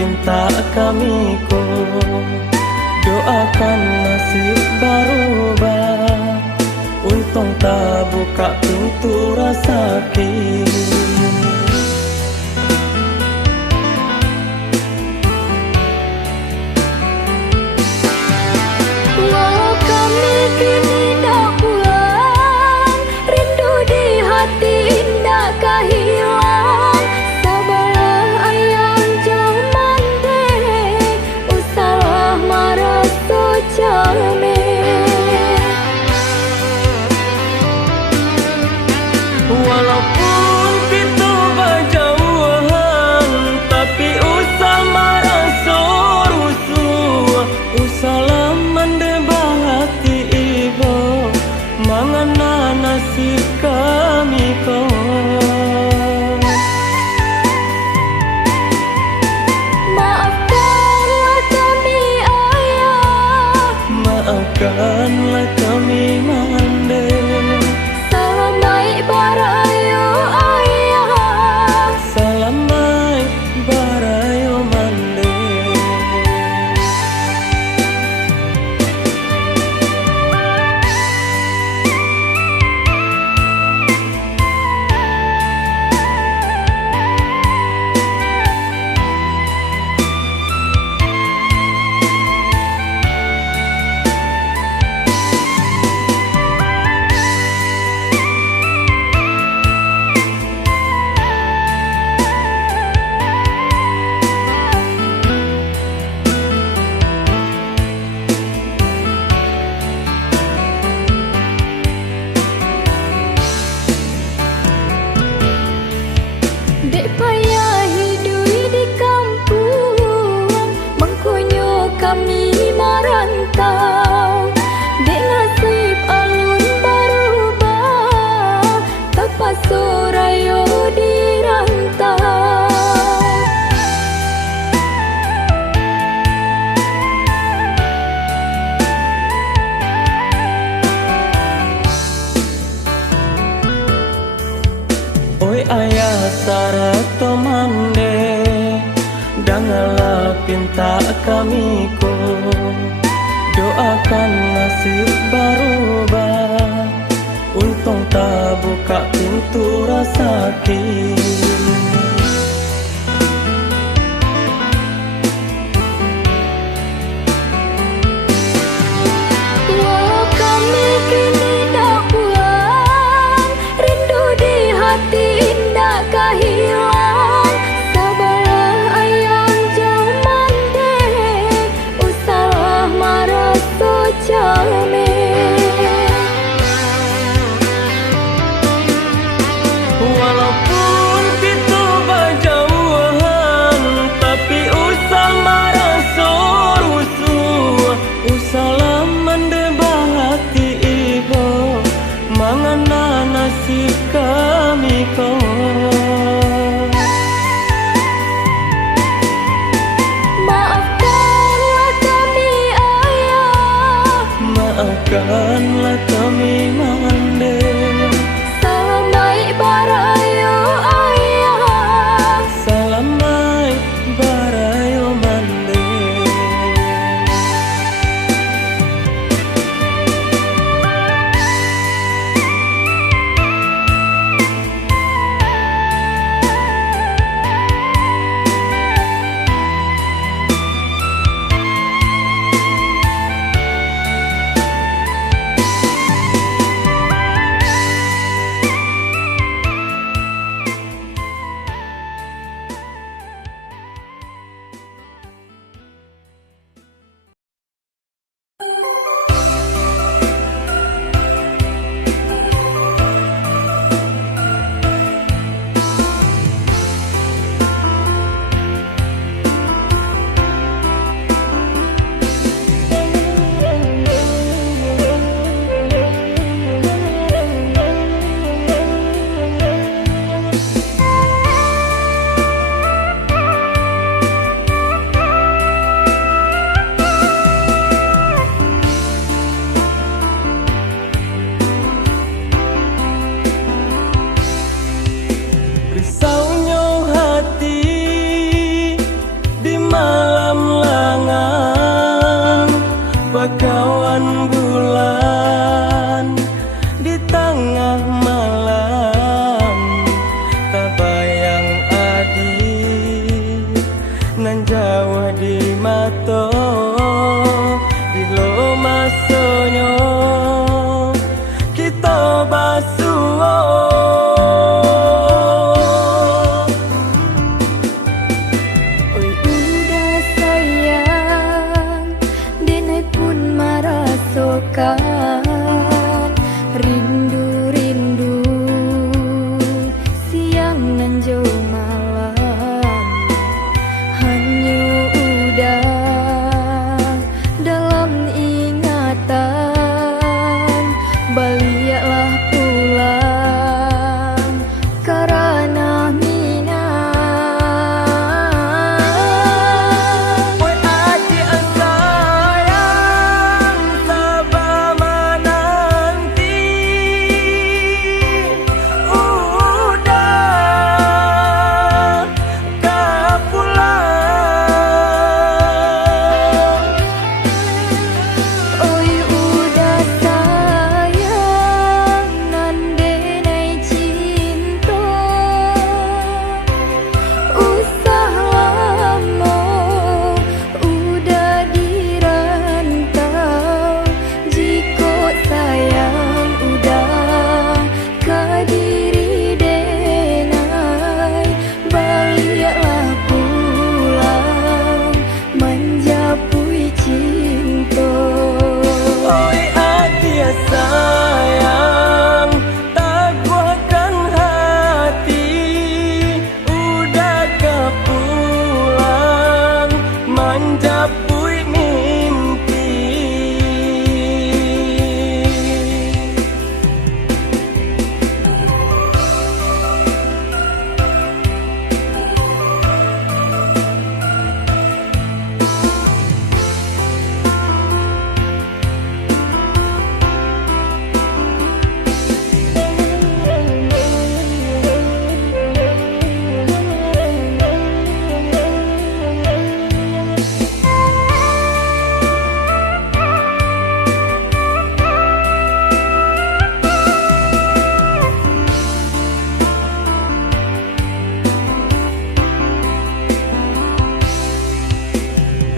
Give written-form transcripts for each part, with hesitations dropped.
pinta kami ko, doakan nasib berubah. Untung tak buka pintu rezeki. Walau kami kini dah pulang, rindu di hati indah hilang. Sabarlah ayang jauh mandeh, usahlah marah sojame. Walaupun kita berjauhan, tapi usah marah sorusuh. Usahlah mendebah hati ibu, mangana nasib kami kau. Maafkanlah kami ayah, Maafkanlah kami mandeh. salam baik barayo ayah. Salam baik barayo mandeh. Dek payah hidup di kampung, mengkunyo kami merantau. Dek nasib alun berubah, terpaksa rayo dirantau. Oi ayah sarato mande, dangalah pinta kami ko, doakan nasib berubah. Untung tak buka pintu rezeki. Walau kami kini dah pulang, rindu di hati indah hilang. Sabarlah ayang jauh mandeh, usahlah marah sojame. Walaupun kita berjauhan, tapi usah marah sorusuh. Usahlah mendebah hati ibu, mangana nasib kami kau. Maafkanlah kami ayah, Maafkanlah kami mandeh. salam baik barayo ayah. Salam baik barayo mandeh. merasukan rindu-rindu siang nan jo malam hanya udah dalam ingatan baliaklah pulang karena Oi adik sayang sabar menanti udah kau pulang oi udah sayang nan denai cinta usah lama udah dirantau jika sayang udah kadiri denai baliaklah pulang menjapui cinta. Oi adik sayang tak kuatkan hati udah kau pulang menjapui mimpi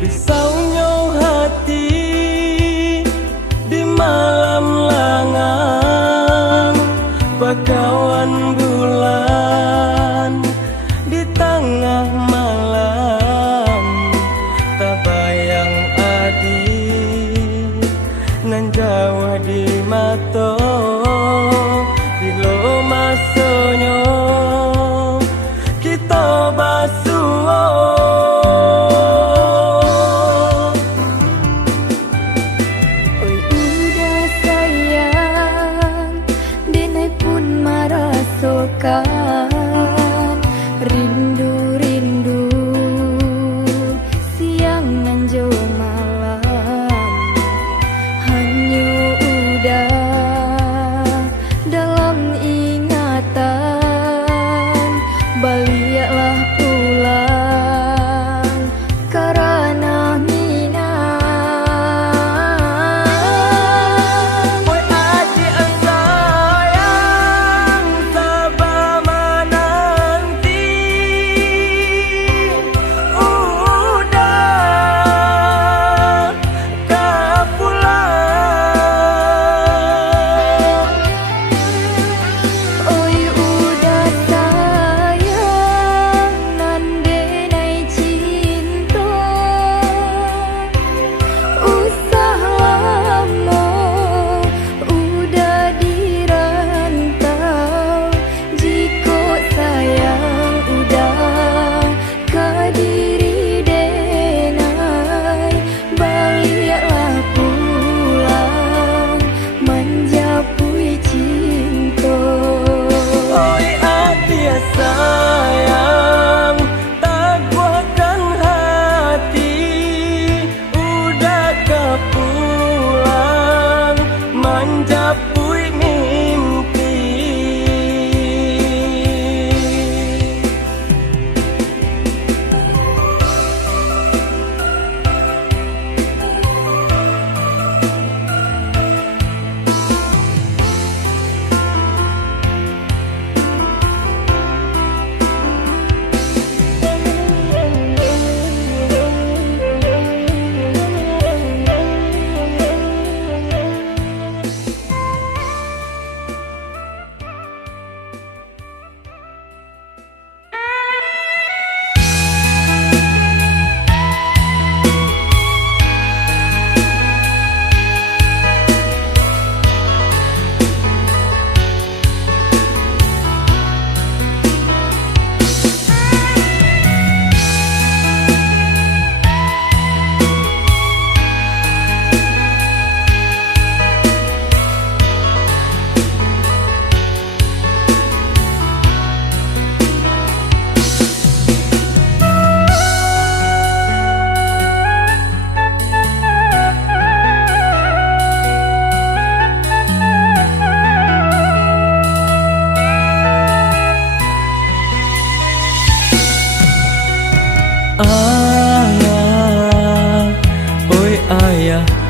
risaunya hati di malam langang bakawan bulan di tengah malam tak bayang adik nan jauh di mata bilo masanya kita basuh Oi udah sayang denai pun merasukan rindu-rindu siang nan jo malam hanya udah dalam ingatan baliaklah pulang karena Oi adik sayang sabar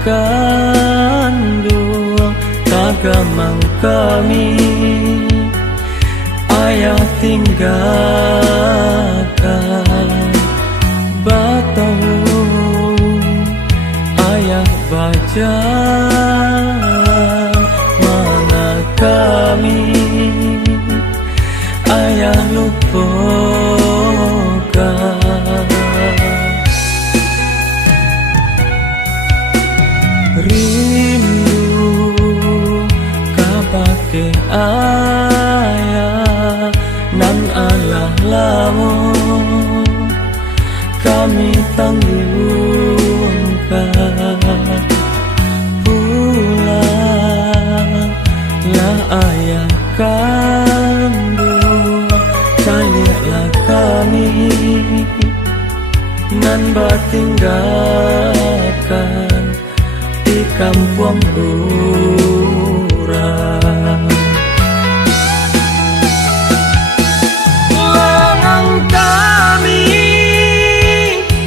kandung tagamang kami, ayah tinggalkan Batau, ayah baca mana kami, ayah lupakan. Rindu kapake ayah nan alah lamo kami tanggungkan, pulanglah ayah kandung, calilah kami nan batinggalkan di kampung urang. Langang kami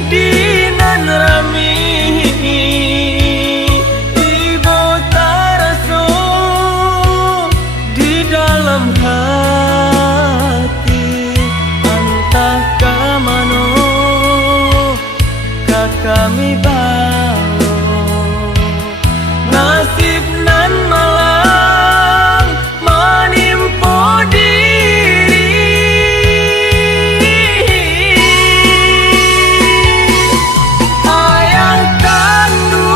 di nan rami, ibu taraso di dalam hati, entah kamano kami bawa nasib nan malang menimpa diri. Ayah kandung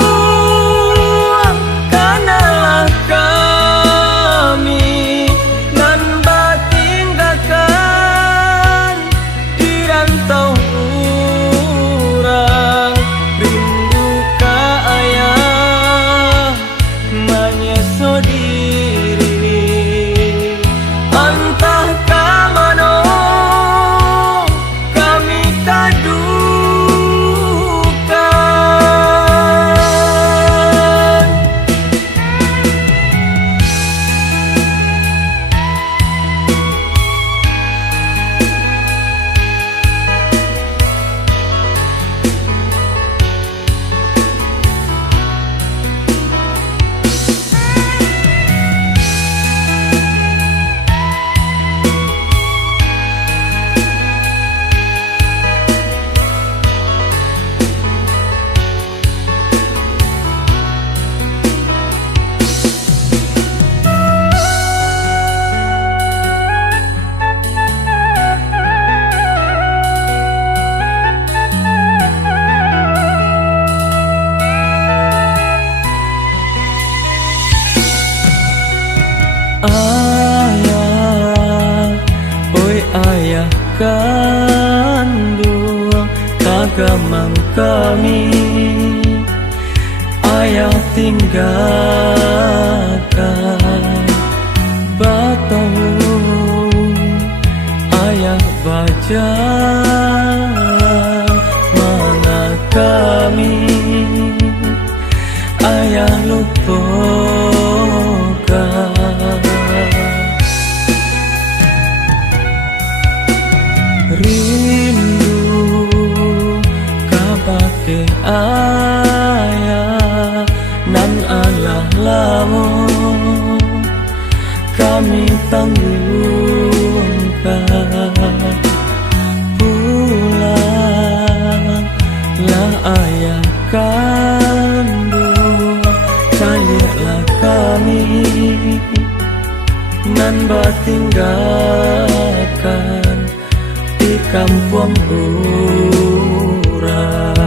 kanalah kami nan batinggalkan di rantau urang. Rindu ka ayah menyeso diri, entah kamano kami kadukan. Ayah, oi ayah kandung tagamang kami, ayah tinggalkan Batau, ayah baca mana kami, ayah lupakan. Rindu kapake ayah nan alah lamo kami tanggungkan, pulanglah ayah kandung, calilah kami nan batinggalkan di kampung urang.